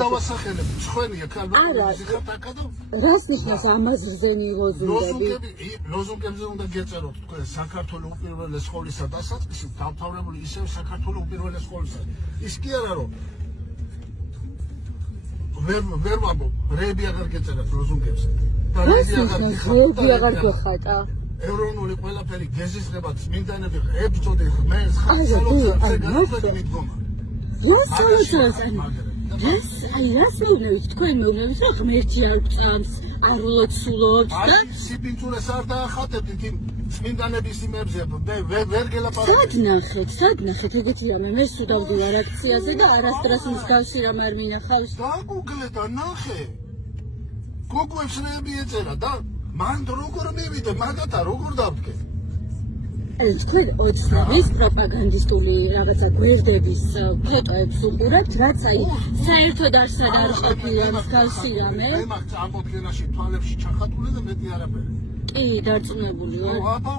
დავასახელებ ცხენია რას ნიშნავს ამაზრზენი ლოზუნგები? ლოზუნგებზე უნდა გეწეროთ თქვენ საქართველოს უპირველეს სკოლისა დასაწყისი დამთავრებული ისევ საქართველოს უპირველეს სკოლისა. ის კი არა რომ ვერ ვამბობ, რეები აღარ გეწერათ ლოზუნგებზე. რეები აღარ გეხატა. ეროვნული ყველაფერი გეზიზღებათ წმინდანები ებრძოდი ღმერთს ხალხს მიდგომა. რას მეუბნებით თქვენ მეუბნებით რომ ღმერთი არ წამს არ ლოცულობს და სიბინძურეს არ დაახატებთ იმ წმინდანების იმებზე ვერ გელაპარაკეთ. სად ნახეთ ეგეთია მე სულ დავდივარ აქციაზე და არასდროს მსგავსი რამ არ მინახავს. დაგუგლე და ნახე გოგოებს რეები ეწერა და მან როგორ მივიდე მაგათა როგორ დავდგე. თქვენ ოცნების პროპაგანდისტული რაღაცა გვერდების ფოტოებს უყურებთ, რაც აი საერთოდ არსად არ ყოფილა მსგავსი რამე. მე მაგ ამბობენაში თვალებში ჩახატული და მეტი არაფერი. კი, დარწმუნებული ვარ. აბა,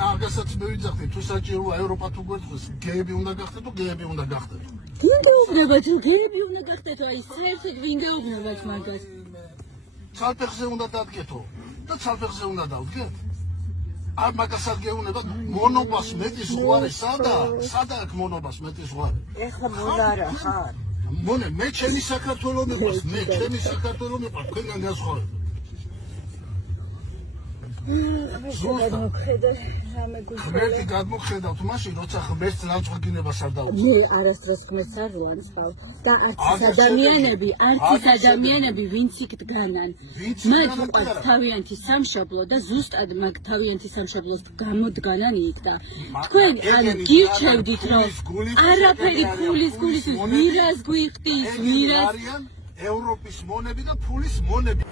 მაგასაც მივიძახდი, თუ საჭიროა ევროპა თუ გვერდს, გეები უნდა გახდეთ თუ გეები უნდა გახდეთ. ვინ გაუგნებათ, გეები უნდა გახდეთ, აი საერთოდ ვინ გაუგნებათ მაგას? ცალფეხზე უნდა დადგეთო და ცალფეხზე უნდა დავდგეთ. არ მაგასაც გეუბნება მონობას მეტი ზღვარი სადა აქვს მონობას მეტი ზღვარი? ეხლა მონარა ხარ. მონე მე ჩემი საქართველოს მიყვარს, მე ჩემი საქართველოს მიყვარს, თქვენგან განსხვავებით. ღმერთი გადმოხედავთ მაშინ როცა ღმერთს ლანცვაგინებას არ დაუწყო. მე არასდროს ღმერთს არ ლანცვავ და არც ადამიანები ვინც იქ დგანან მათ უყვართ თავიანთი სამშობლო და ზუსტად მაგ თავიანთი სამშობლოს გამოდგანან იქ და თქვენ ან გირჩევდით რომ არაფერი ფულის მირას გვიხდის მირას არიან ევროპის მონები და ფულის მონები.